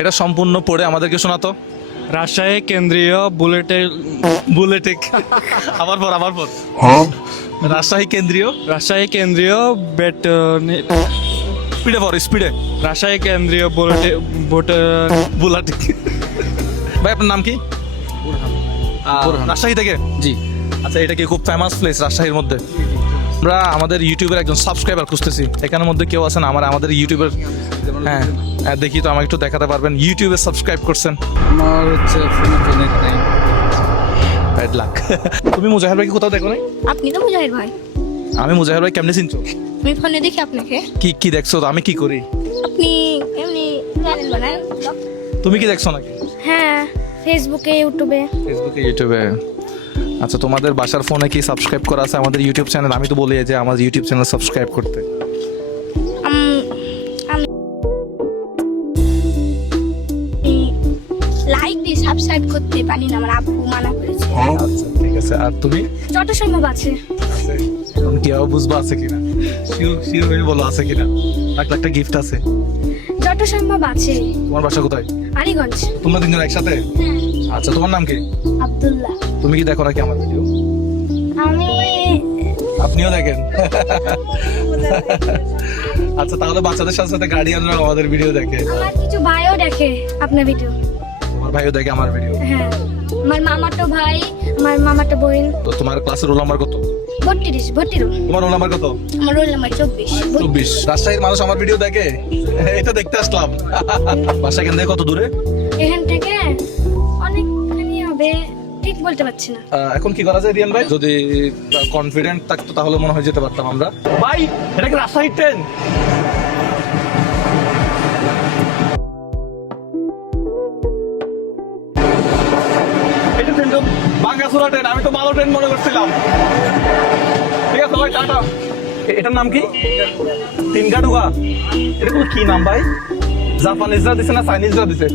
এটা সম্পূর্ণ পড়ে আমাদেরকে শোনাতো। রাজশাহী কেন্দ্রীয় বুলেটে বুলেটে। আবার পর আবার পর রাজশাহী কেন্দ্রীয়। রাজশাহী কেন্দ্রীয় বেট স্পিডে পর স্পিডে। রাজশাহী কেন্দ্রীয় বুলেটে বুট বুলাটি। ভাই আপনার নাম কি? রাজশাহী থেকে? জি। আচ্ছা এটা কি খুব ফেমাস প্লেস রাজশাহীর মধ্যে? আমরা আমাদের ইউটিউবের একজন সাবস্ক্রাইবার খুঁজতেছি। এখানের মধ্যে কেউ আছেন? আমার আমাদের ইউটিউবের হ্যাঁ হ্যাঁ, দেখি তো আমাকে একটু দেখাতে পারবেন। ইউটিউবে সাবস্ক্রাইব করছেন। আমার হচ্ছে ফোনে নাই। ব্যাড লাক তুমি মুজাহির ভাই কোথাও দেখো নাই? আপনি তো মুজাহির ভাই। আমি মুজাহির ভাই কেমনে চিনছো? আমি ফোনে দেখি আপনাকে। কি কি দেখছ? তো আমি কি করি? আপনি এমনি চ্যানেল বানান তুমি কি দেখছ নাকি? হ্যাঁ ফেসবুকে ইউটিউবে ফেসবুকে ইউটিউবে আচ্ছা তোমাদের বাসার ফোনে কি সাবস্ক্রাইব করা আছে? আমাদের ইউটিউব চ্যানেল আমি তো বলি যে আমার ইউটিউব চ্যানেল সাবস্ক্রাইব করতে। লাইক দিয়ে সাবস্ক্রাইব করতে পারি না আমার মানা করেছে। আচ্ছা ঠিক আছে। আর তুমি? যত সম্ভব আছে। এখন কীভাবে বুঝব আছে কিনা? শিওর শিওর হয়ে বলো আছে কিনা? গিফট আছে। যত সম্ভব আছে। তোমার বাসা কোথায়? আরিগঞ্জ তোমরা তিনজন একসাথে? হ্যাঁ। আচ্ছা তোমার নাম কি? আব্দুল্লাহ। তুমি কি দেখো নাকি আমার ভিডিও আমি আপনিও দেখেন। আচ্ছা তাহলে বাচ্চাদের সাথে সাথে গার্ডিয়ানরা আমাদের ভিডিও দেখে। আমার কিছু ভাইও দেখে আপনার ভিডিও তোমার ভাইও দেখে আমার ভিডিও হ্যাঁ। আমার মামাটো ভাই আমার মামাটো বোন। তো তোমার ক্লাসের রোল নাম্বার কত? বত্রিশ রুম তোমার রোল নাম্বার কত? আমার রোল নাম্বার চব্বিশ। চব্বিশ। রাজশাহীর মানুষ আমার ভিডিও দেখে? এটা দেখতে আসলাম। বাসা এখান থেকে কত দূরে? এখান থেকে অনেকখানি হবে ঠিক বলতে পারছি না। এখন কি করা যায় রিয়ান ভাই? যদি কনফিডেন্ট থাকতো তাহলে মনে হয় যেতে পারতাম আমরা। ভাই এটা কি রাজশাহী ট্রেন এটা ট্রেন ট্রেন আমি তো ভালো ট্রেন মনে করছিলাম। ঠিক আছে ভাই টাটা। এটার নাম কি? তিনকাটুকা। এটা কোনো কি নাম ভাই? জাপানিজরা দিছে না চাইনিজরা দিছে?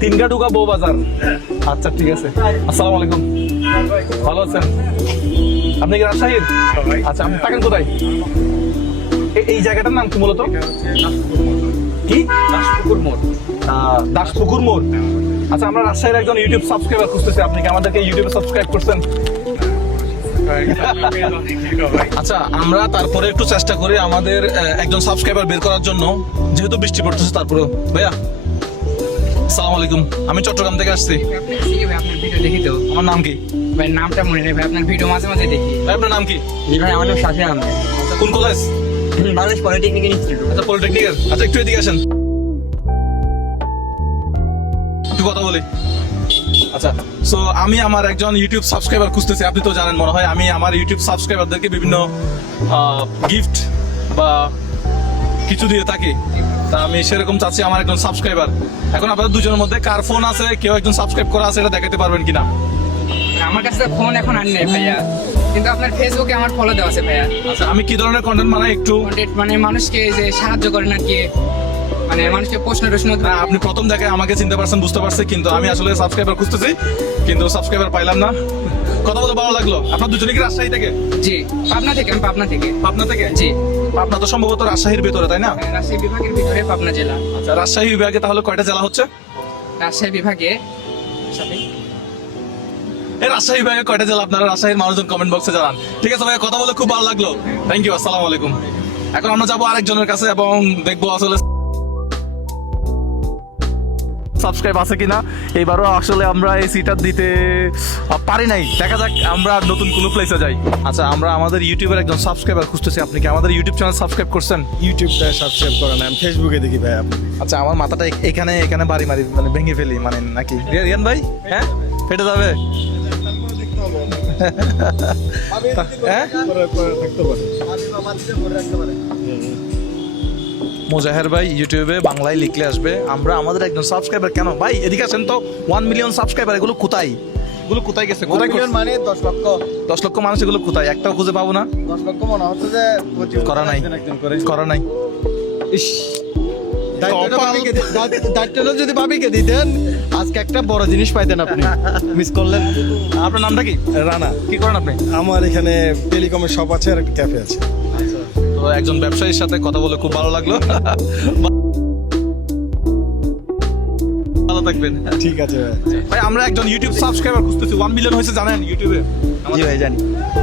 তিনকাটুকা তিনকাটুকা বউ বাজার। আচ্ছা ঠিক আছে। আসসালামু আলাইকুম। ভালো আছেন? আপনি কি রাজশাহীর? আচ্ছা আপনি থাকেন কোথায়? এই জায়গাটার নাম কি মূলত? কি? দাসপুকুর মোড়। দাসপুকুর মোড়। আচ্ছা আমরা রাজশাহীর একজন ইউটিউব সাবস্ক্রাইবার খুঁজতেছি। আপনি কি আমাদেরকে ইউটিউবে সাবস্ক্রাইব করছেন? আচ্ছা আমরা তারপরে একটু চেষ্টা করি আমাদের একজন সাবস্ক্রাইবার বের করার জন্য। যেহেতু বৃষ্টি পড়তেছে তারপরে ভাইয়া? আলাইকুম। আমি চট্টগ্রাম থেকে আসছি। আপনার ভিডিও দেখি তো আমার নাম কি? ভাই নামটা মনে নেই ভাই আপনার ভিডিও মাঝে মাঝে দেখি। ভাই আপনার নাম কি? জি ভাই আমার নাম আহমেদ। কোন কলেজ বাংলাদেশ পলিটেকনিক ইনস্টিটিউট আচ্ছা পলিটেকনিকের আচ্ছা একটু এদিকে আসেন। একটু কথা বলি। আচ্ছা সো আমি আমার একজন ইউটিউব সাবস্ক্রাইবার খুঁজতেছি। আপনি তো জানেন মনে হয় আমি আমার ইউটিউব সাবস্ক্রাইবারদেরকে বিভিন্ন গিফট বা কিছু দিয়ে থাকি। তা আমি সেরকম চাচ্ছি আমার একজন সাবস্ক্রাইবার এখন আপনাদের দুজনের মধ্যে কার ফোন আছে কেউ একজন সাবস্ক্রাইব করা আছে এটা দেখাতে পারবেন কিনা? আমার কাছে ফোন এখন আর নেই ভাইয়া। কিন্তু আপনার ফেসবুকে আমার ফলো দেওয়া আছে ভাইয়া। আচ্ছা আমি কি ধরনের কন্টেন্ট বানাই একটু? কন্টেন্ট মানে মানুষকে যে সাহায্য করেন আর কি মানে মানুষকে প্রশ্ন টশ্ন না, আপনি প্রথম দেখে আমাকে চিনতে পারছেন বুঝতে পারছেন কিন্তু আমি আসলে সাবস্ক্রাইবার খুঁজতেছি কিন্তু সাবস্ক্রাইবার পাইলাম না। কথা বলতে ভালো লাগল। আপনার দুজনে কি রাজশাহী থেকে? জি পাবনা থেকে আমি পাবনা থেকে। পাবনা থেকে? জি। পাবনা তো সম্ভবত রাজশাহীর ভেতরে তাই না? রাজশাহী বিভাগের ভিতরে পাবনা জেলা। আচ্ছা রাজশাহী বিভাগে তাহলে কয়টা জেলা হচ্ছে? রাজশাহী বিভাগে এই রাজশাহী বিভাগে কয়টা জেলা? আপনারা রাজশাহীর মানুষজন কমেন্ট বক্সে জানান। ঠিক আছে ভাই কথা বলে খুব ভালো লাগল। থ্যাংক ইউ আসসালামু আলাইকুম। এখন আমরা যাব আরেকজনের কাছে এবং দেখব আসলে সাবস্ক্রাইব আছে কিনা এবারও আসলে আমরা এই সিটার দিতে পারি নাই। দেখা যাক আমরা নতুন কোনো প্লেসে যাই। আচ্ছা আমরা আমাদের ইউটিউবের একজন সাবস্ক্রাইবার খুঁজতেছি। আপনি কি আমাদের ইউটিউব চ্যানেল সাবস্ক্রাইব করছেন? ইউটিউবটা সাবস্ক্রাইব করেন না আমি ফেসবুকে দেখি ভাই আচ্ছা আমার মাথাটা এখানে এখানে বাড়ি মারি মানে ভেঙে ফেলি মানে নাকি? রিয়ান ভাই? হ্যাঁ? ফেটে যাবে? হ্যাঁ? থাকতে পারে। মোজাহের ভাই ইউটিউবে বাংলায় লিখলে আসবে আমরা আমাদের একজন সাবস্ক্রাইবার কেন? ভাই এদিকে আছেন তো ওয়ান মিলিয়ন সাবস্ক্রাইবার এগুলো কোথায়? এগুলো কোথায় গেছে? কোথায় মিলিয়ন মানে দশ লক্ষ। দশ লক্ষ মানুষ এগুলো কোথায়? একটাও খুঁজে পাবো না? দশ লক্ষ মনে হচ্ছে যে করা নাই। করে। নাই। ইস। দায়িত্বটা যদি ভাবিকে দিতেন আজকে একটা বড় জিনিস পাইতেন আপনি। মিস করলেন। আপনার নামটা কি? রানা। কি করেন আপনি? আমার এখানে টেলিকমের শপ আছে আর একটা ক্যাফে আছে। তো একজন ব্যবসায়ীর সাথে কথা বলে খুব ভালো লাগল। ভালো থাকবেন। ঠিক আছে ভাই। আমরা একজন ইউটিউব সাবস্ক্রাইবার খুঁজতেছি ওয়ান মিলিয়ন হয়েছে জানেন ইউটিউবে জি ভাই জানি।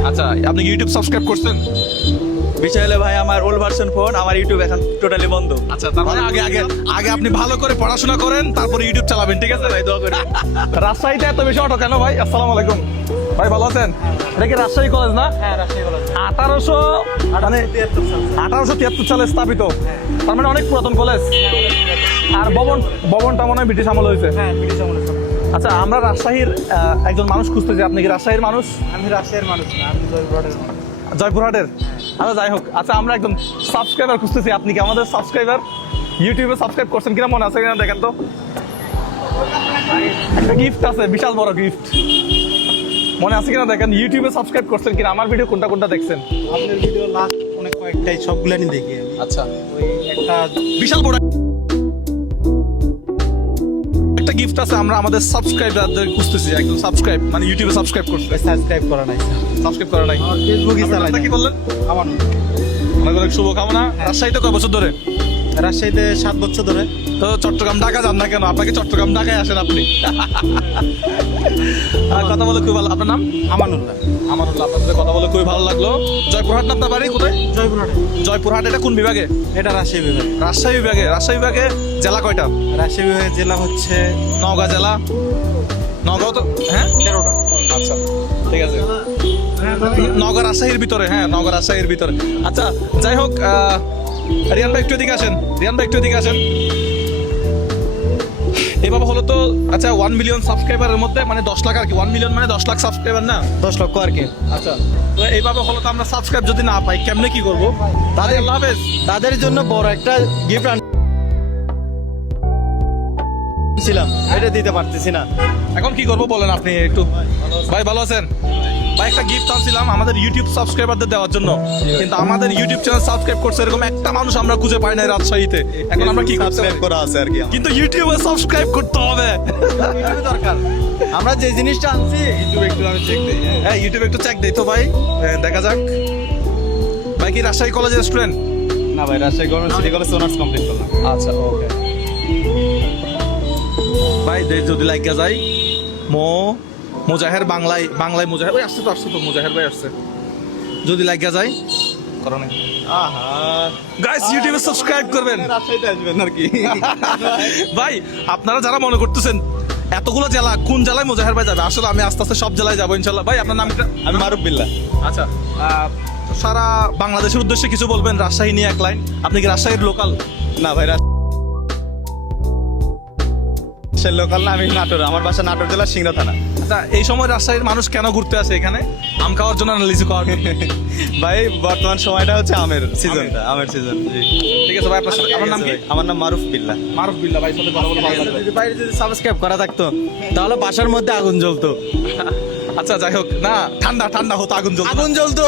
আচ্ছা আপনি ইউটিউব সাবস্ক্রাইব করছেন? বিষয় হলো ভাই আমার ওল্ড ভার্সন ফোন আমার ইউটিউব এখন টোটালি বন্ধ। আচ্ছা তার মানে আগে আগে আগে আপনি ভালো করে পড়াশোনা করেন তারপরে ইউটিউব চালাবেন ঠিক আছে? ভাই দোয়া করি। রাজশাহীতে এত বেশি অটো কেন ভাই? আসসালামু আলাইকুম। ভাই ভালো আছেন? এটা কি রাজশাহী কলেজ না? আঠারোশো মানে আঠারোশো তিয়াত্তর সালে স্থাপিত। তার মানে অনেক পুরাতন কলেজ আর ভবন ভবনটা মনে হয় ব্রিটিশ আমল হয়েছে। আচ্ছা আমরা রাজশাহীর একজন মানুষ খুঁজতেছি। আপনি কি রাজশাহীর মানুষ? আমি রাজশাহীর মানুষ না আমি জয়পুরহাটের মানুষ। জয়পুরহাটের? আচ্ছা যাই হোক। আচ্ছা আমরা একজন সাবস্ক্রাইবার খুঁজতেছি। আপনি কি আমাদের সাবস্ক্রাইবার ইউটিউবে সাবস্ক্রাইব করছেন কিনা মনে আছে কিনা দেখেন তো। একটা গিফট আছে বিশাল বড় গিফট মনে আছে কিনা দেখেন? ইউটিউবে সাবস্ক্রাইব করছেন কিনা? আমার ভিডিও কোনটা কোনটা দেখছেন? আপনার ভিডিও লাস্ট অনেক কয়েকটাই সবগুলানি দেখি আচ্ছা। ওই একটা বিশাল বড় একটা গিফট আছে আমরা আমাদের সাবস্ক্রাইবারদের খুঁজতেছি একজন সাবস্ক্রাইব মানে ইউটিউবে সাবস্ক্রাইব করছে সাবস্ক্রাইব করা নাই। সাবস্ক্রাইব করে নাই। আপনার চালাই কি বললেন? আমার অনেক অনেক শুভকামনা। রাজশাহীতে কয় বছর ধরে? রাজশাহীতে সাত বছর ধরে। তো চট্টগ্রাম ঢাকা যান না কেন? আপনাকে চট্টগ্রাম ঢাকায় আসেন আপনি। আর কথা বলে খুবই ভালো আপনার নাম? আমানুল্লাহ। আমানুল্লাহ আপনার সাথে কথা বলে খুবই ভালো লাগল। জয়পুরহাট না আপনার বাড়ি কোথায়? জয়পুরহাটে। জয়পুরহাট এটা কোন বিভাগে? এটা রাজশাহী বিভাগ। রাজশাহী বিভাগে। রাজশাহী বিভাগে জেলা কয়টা? রাজশাহী বিভাগের জেলা হচ্ছে নওগাঁ জেলা। নওগাঁ তো হ্যাঁ? তেরোটা আচ্ছা ঠিক আছে। নওগাঁ রাজশাহীর ভিতরে হ্যাঁ নওগাঁ রাজশাহীর ভিতরে। আচ্ছা যাই হোক রিয়ান ভাই একটু এদিকে আসেন। রিয়ান ভাই একটু এদিকে আসেন। এইভাবে হলো তো আচ্ছা ওয়ান মিলিয়ন সাবস্ক্রাইবারের মধ্যে মানে দশ লাখ আর কি ওয়ান মিলিয়ন মানে দশ লাখ সাবস্ক্রাইবার না? দশ লক্ষ আর কি। আচ্ছা তো এইভাবে হলো তো আমরা সাবস্ক্রাইব যদি না পাই কেমনে কি করব? তাদের তাদের জন্য বড় একটা গিফট ছিলাম। এটা দিতে পারতেছি না। এখন কি করব বলেন আপনি একটু। ভাই ভালো আছেন? ভাই একটা গিফট আনছিলাম আমাদের ইউটিউব সাবস্ক্রাইবারদের দেওয়ার জন্য। কিন্তু আমাদের ইউটিউব চ্যানেল সাবস্ক্রাইব করছে এরকম একটা মানুষ আমরা খুঁজে পাই না রাজশাহীতে। এখন আমরা কি সাবস্ক্রাইব করা আছে আর কি কিন্তু ইউটিউবে সাবস্ক্রাইব করতে হবে। দরকার। আমরা যে জিনিসটা আনছি ইউটিউবে একটু আমি চেক দিই হ্যাঁ। ইউটিউবে একটু চেক দেই তো ভাই। হ্যাঁ, দেখা যাক। ভাই কি রাজশাহী কলেজের স্টুডেন্ট না ভাই Rajshahi government city college honours complete করলাম। আচ্ছা ওকে ভাই যদি লাগিয়া যাই মো মুজাহের বাংলায় বাংলায় মুজাহের ওই আসছে তো আসছে তো মুজাহের ভাই আসছে। যদি লাগিয়া যায় করো আহা। গাইস ইউটিউবে সাবস্ক্রাইব করবেন। রাজশাহীতে আসবেন আর কি। ভাই আপনারা যারা মনে করতেছেন এতগুলো জেলা কোন জেলায় মুজাহের ভাই যাবে? আসলে আমি আস্তে আস্তে সব জেলায় যাব ইনশাল্লাহ ভাই আপনার নামটা আমি মারুফ বিল্লাহ আচ্ছা সারা বাংলাদেশের উদ্দেশ্যে কিছু বলবেন? রাজশাহী নিয়ে এক লাইন। আপনি কি রাজশাহীর লোকাল? না ভাই রাজশাহী লোকাল না আমি নাটোর আমার বাসা নাটোর জেলা সিংড়া থানা। আচ্ছা এই সময় রাজশাহীর মানুষ কেন ঘুরতে আসে এখানে? আম খাওয়ার জন্য না লিচু খাওয়ার জন্য? ভাই বর্তমান সময়টা হচ্ছে আমের সিজনটা আমের। সিজন জি। ঠিক আছে ভাই আপনার সাথে আমার নাম কি? আমার নাম মারুফ বিল্লাহ মারুফ বিল্লাহ ভাই সাথে কথা বলে ভালো লাগল। যদি বাইরে যদি সাবস্ক্রাইব করা থাকতো তাহলে বাসার মধ্যে আগুন জ্বলতো। আচ্ছা যাই হোক না ঠান্ডা ঠান্ডা হতো আগুন জ্বলতো আগুন জ্বলতো।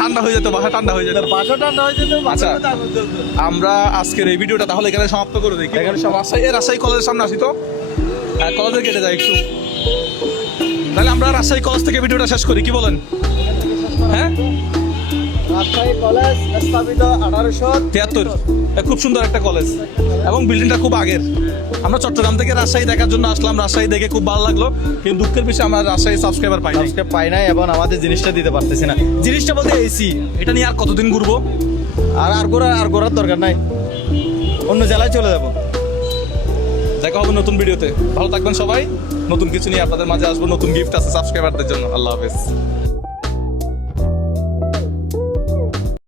ঠান্ডা হয়ে যেত বাসা ঠান্ডা হয়ে যেত। বাসা ঠান্ডা হয়ে যেত আচ্ছা। আগুন জ্বলতো। আমরা আজকের এই ভিডিওটা তাহলে এখানে সমাপ্ত করে দিই। এখানে সব রাজশাহী এ, রাজশাহী কলেজের সামনে আসি তো? হ্যাঁ, কলেজে কেটে যাই একটু। তাহলে আমরা রাজশাহী কলেজ থেকে ভিডিওটা শেষ করি কি বলেন? হ্যাঁ? রাজশাহী কলেজ স্থাপিত আঠারোশো তিয়াত্তর। খুব সুন্দর একটা কলেজ এবং বিল্ডিংটা খুব আগের। আমরা চট্টগ্রাম থেকে রাজশাহী দেখার জন্য আসলাম। রাজশাহী দেখে খুব ভালো লাগল। কিন্তু দুঃখের বিষয়ে আমরা রাজশাহী সাবস্ক্রাইবার পাই সাবস্ক্রাইব পাই নাই এবং আমাদের জিনিসটা দিতে পারতেছি না। জিনিসটা বলতে এসি এটা নিয়ে আর কতদিন ঘুরবো? আর আর করার আর করার দরকার নাই। অন্য জেলায় চলে যাব। দেখা হবে নতুন ভিডিওতে। ভালো থাকবেন সবাই। নতুন কিছু নিয়ে আপনাদের মাঝে আসব। নতুন গিফট আছে সাবস্ক্রাইবারদের জন্য। আল্লাহ হাফেজ।